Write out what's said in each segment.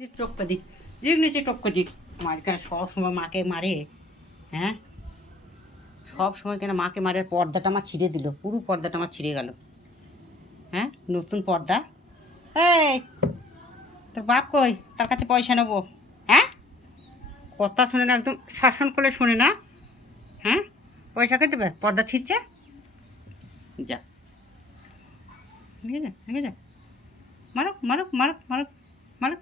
যে টপকা দিক দিক নিচে টপকা দিক মার কেন সব সময় মাকে মারে। হ্যাঁ, সব সময় কেন মাকে মারে? পর্দাটা আমার ছিঁড়ে দিল, পুরো পর্দাটা আমার ছিঁড়ে গেল। হ্যাঁ, নতুন পর্দা। এই, তোর বাপ কই? তার কাছে পয়সা নেবো। হ্যাঁ, কথা শোনে না, একদম শাসন করলে শোনে না। হ্যাঁ, পয়সা কে দেবে? পর্দা ছিঁড়ছে। যা, নিয়ে যা, নিয়ে যা। মারুক মারুক মারুক মারুক মারুক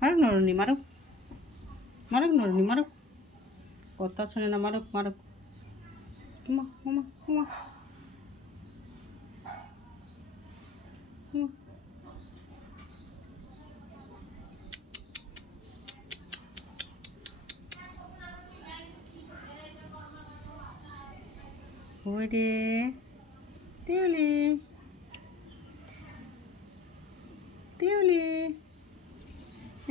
মারুক নরুনি, মারুক মারুক নরুনি, মারুক। কথা শোনে না, মারুক মারুক। উমা উমা উমা উমা। ওই রে তিউলি, তিউলি,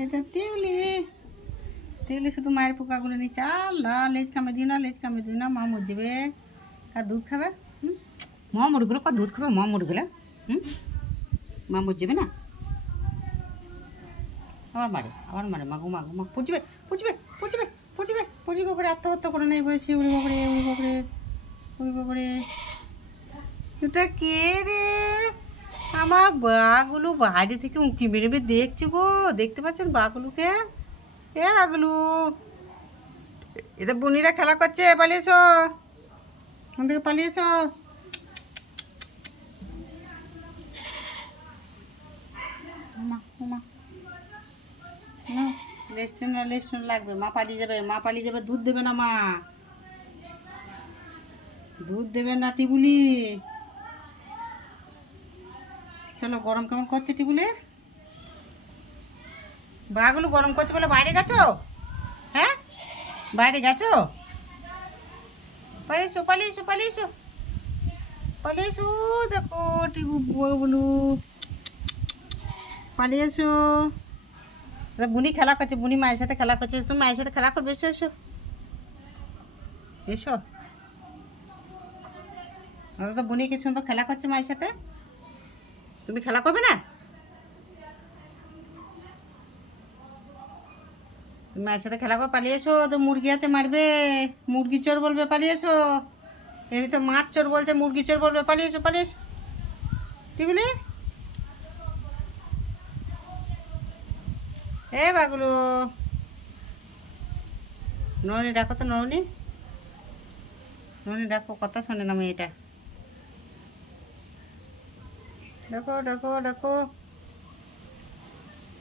এটা তিউলি। তিউলি শুধু মায়ের পোকাগুলো নিচ্ছে। আল্লাহ, লেজ কামে দিও না, লেজ কামে দিও না, মা মর যাবে। কার দুধ খাবে? হুম, মা মুরগুলো কার দুধ খাবে? মা মুরগুলো। হুম, মা মর যাবে না? আবার মারে মাগো মাগো মা। পচবে পচবে পচবে পচবে পচবে করে আত্মহত্যা করে নেই বয়সে। উড়ি বাবরে, উড়ি বাবরে, উড়ি বাবরে। এটা কে রে? আমার বাগুলো বাইরে থেকে উঁকি মেরে মেরে দেখছি গো। দেখতে পাচ্ছেন বাগুলোকে? এ বাগুলো, এদের বুনিরা খেলা করছে। পালিয়ে এসো, ওখান থেকে পালিয়ে এসো। মা মা লেস্টন লাগবে। মা পালিয়ে যাবে, মা পালিয়ে যাবে। দুধ দেবে না মা, দুধ দেবে না টিবুলি। চলো, গরম কেমন করছে টিবুলি? বাগুলো গরম করছে বলে বাইরে গেছো? হ্যাঁ, বাইরে গেছো? পালিয়ে এসো, পালিয়ে এসো, পালিয়ে এসো, পালিয়ে এসো। দেখো টিবু বলু, পালিয়ে এসো। বুনি খেলা করছে, বুনি মায়ের সাথে খেলা করছে। তুমি মায়ের সাথে খেলা করবে? এসো এসো এসো। তো বুনি কি সুন্দর খেলা করছে মায়ের সাথে। তুমি খেলা করবে না? তুমি মায়ের সাথে খেলা করে পালিয়ে এসো। তো মুরগি আছে, মারবে। মুরগি চোর বলবে, পালিয়ে এসো। এমনি তো মাছ চোর বলছে, মুরগি চোর বলবে। পালিয়ে এসো, পালিয়ে এসো। টিবলি, এ বাগুলো, ননি ডাকো তো, ননি, ননি ডাকো। কথা শোনে না মেয়েটা। ডাকো ডাকো ডাকো।